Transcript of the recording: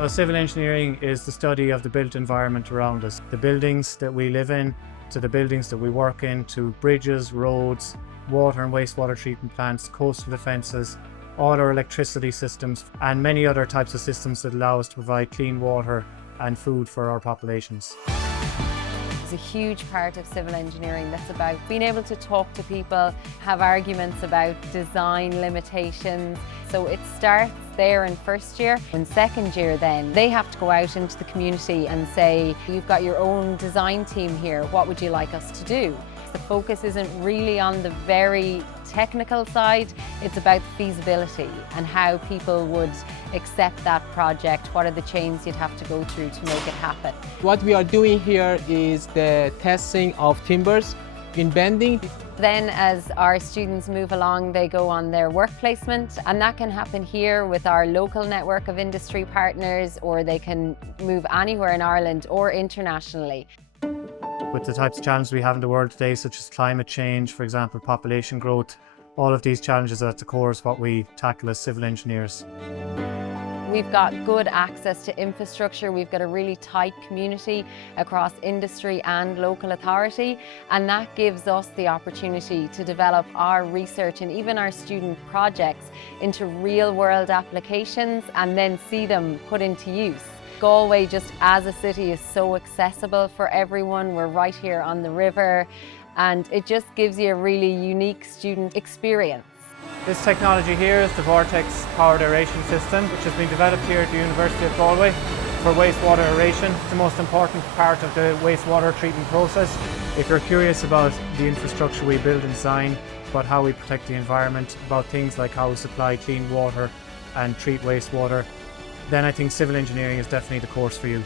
Well, civil engineering is the study of the built environment around us. The buildings that we live in, to the buildings that we work in, to bridges, roads, water and wastewater treatment plants, coastal defences, all our electricity systems, and many other types of systems that allow us to provide clean water and food for our populations. It's a huge part of civil engineering that's about being able to talk to people, have arguments about design limitations. So it starts there in first year. In second year then, they have to go out into the community and say, you've got your own design team here, what would you like us to do? The focus isn't really on the very technical side, it's about the feasibility and how people would accept that project, what are the chains you'd have to go through to make it happen. What we are doing here is the testing of timbers in bending. Then as our students move along, they go on their work placement, and that can happen here with our local network of industry partners, or they can move anywhere in Ireland or internationally. With the types of challenges we have in the world today, such as climate change, for example, population growth, all of these challenges are at the core of what we tackle as civil engineers. We've got good access to infrastructure, we've got a really tight community across industry and local authority, and that gives us the opportunity to develop our research and even our student projects into real-world applications and then see them put into use. Galway, just as a city, is so accessible for everyone. We're right here on the river, and it just gives you a really unique student experience. This technology here is the Vortex powered aeration system, which has been developed here at the University of Galway for wastewater aeration. It's the most important part of the wastewater treatment process. If you're curious about the infrastructure we build and design, about how we protect the environment, about things like how we supply clean water and treat wastewater, then I think civil engineering is definitely the course for you.